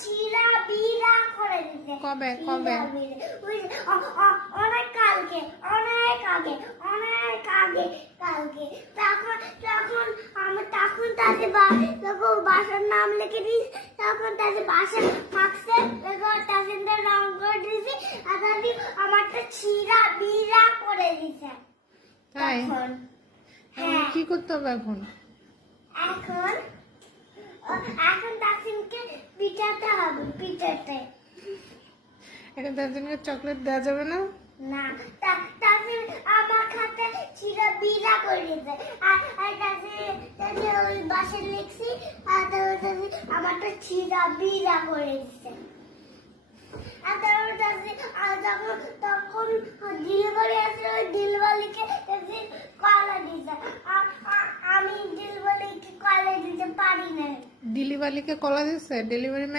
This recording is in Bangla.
ছিঁড়া বিড়া করে দিছে। কবে কবে? অনেক কালকে, অনেক আগে, অনেক আগে কালকে। তখন তখন আমি তখন তাদের যখন বাসার নাম লিখে দিই, তখন তাদের বাসার মার্কসে তাদের রং করে দিয়েছি, আর দাদি আমারটা ছিঁড়া বিড়া করে দিছে। তাই? তখন এখন কি করতে হবে এখন? এখন এখন তাসিমকে পিটাতে হবে, পিটাতে। এখন তার জন্য চকলেট দেওয়া যাবে না? না, তাসিম আমার খাতে ছিঁড়া বিড়া করে দিয়েছে। আর তাসিম ওই বাসে লিখছি, আর তাসিম আমারটা ছিঁড়া বিড়া করে দিচ্ছে। আর তারপর তখন ডেলিভারি আসলে ওই ডেলিভারিকে কলা দিয়েছে। আমি ডেলিভারিকে কলা দিতে পারি না। ডেলিভারিকে কলা দিচ্ছে? Delivery man